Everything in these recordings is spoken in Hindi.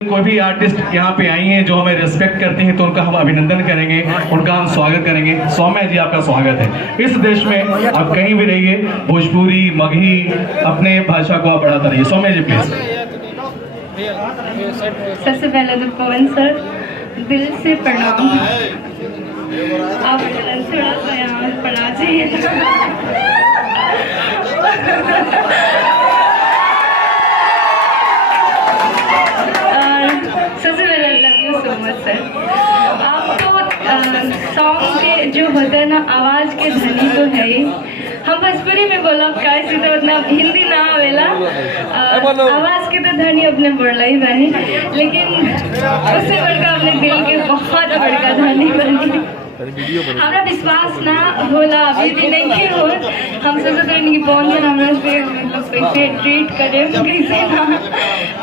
कोई भी आर्टिस्ट यहाँ पे आई हैं जो हमें रिस्पेक्ट करते हैं तो उनका हम अभिनंदन करेंगे, उनका हम स्वागत करेंगे। सौम्या जी आपका स्वागत है। इस देश में आप कहीं भी रहिए, भोजपुरी मगही अपने भाषा को आप बढ़ाता रहिए। सौम्या जी प्लीज। सबसे पहले तो पवन सर दिल से प्रणाम। आप थोड़ा सा यहाँ पढ़ा चाहिए। सबसे पहले love you so much sir. आपको सॉन्ग के जो होता है ना, आवाज़ के धनी तो है ही। हम भोजपुरी में बोला कैसे तो उतना हिंदी ना आवेला, आवाज़ के तो धनी अपने बढ़ला ही बनी, लेकिन उससे बढ़कर अपने दिल के बहुत बड़का धनी बनी। हमारा विश्वास ना होला अभी भी नहीं हो। हम सोचते थे कि कौन सा हमारे से मतलब कैसे ट्रीट करे कैसे ना,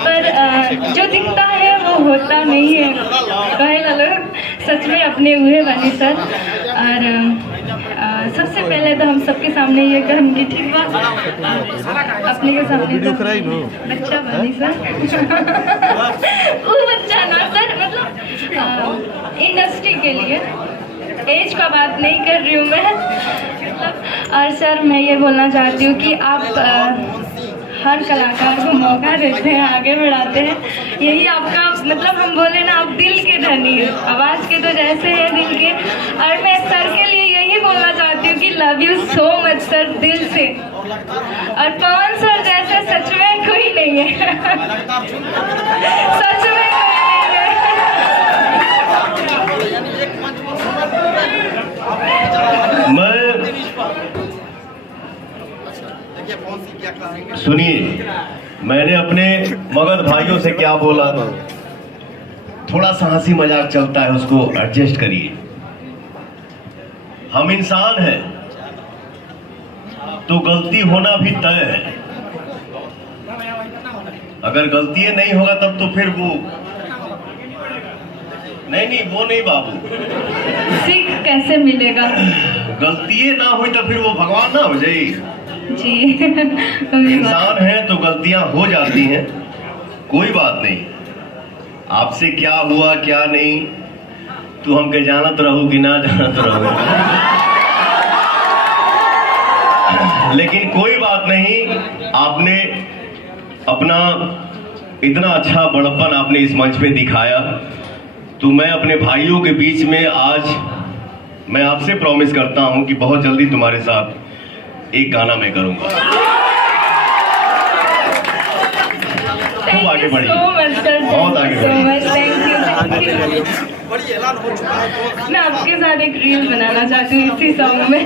पर जो दिखता है वो होता नहीं है। कहे लोग सच में अपने हुए बने सर। और सबसे पहले तो हम सबके सामने ये कहूँगी, ठीक बात अपने के सामने तो बच्चा बनी सर। वो बच्चा ना सर, मतलब इंडस्ट्री के लिए एज का बात नहीं कर रही हूँ मैं, मतलब। और सर मैं ये बोलना चाहती हूँ कि आप हर कलाकार को मौका देते हैं, आगे बढ़ाते हैं, यही आपका मतलब हम बोले ना, आप दिल के धनी है, आवाज़ के तो जैसे है दिल के। और मैं सर के लिए यही बोलना चाहती हूँ कि love you so much sir, दिल से। और पवन सर जैसे सच में कोई नहीं है। सच में सुनिए, मैंने अपने मगध भाइयों से क्या बोला, थोड़ा सा हंसी मजाक चलता है, उसको एडजस्ट करिए। हम इंसान हैं तो गलती होना भी तय है। अगर गलती नहीं होगा तब तो फिर वो नहीं वो नहीं बाबू, सीख कैसे मिलेगा? गलती ना हुई तो फिर वो भगवान ना हो जाए जी। इंसान है तो गलतियां हो जाती हैं, कोई बात नहीं। आपसे क्या हुआ क्या नहीं तू हमके जानत रहू कि ना जानत रहू, लेकिन कोई बात नहीं। आपने अपना इतना अच्छा बड़प्पन आपने इस मंच पे दिखाया, तो मैं अपने भाइयों के बीच में आज मैं आपसे प्रॉमिस करता हूं कि बहुत जल्दी तुम्हारे साथ एक गाना मैं करूंगा। खूब आगे बढ़िए, बहुत आगे बढ़िए। मैं आपके साथ एक रील बनाना चाहती हूँ इसी सॉन्ग में।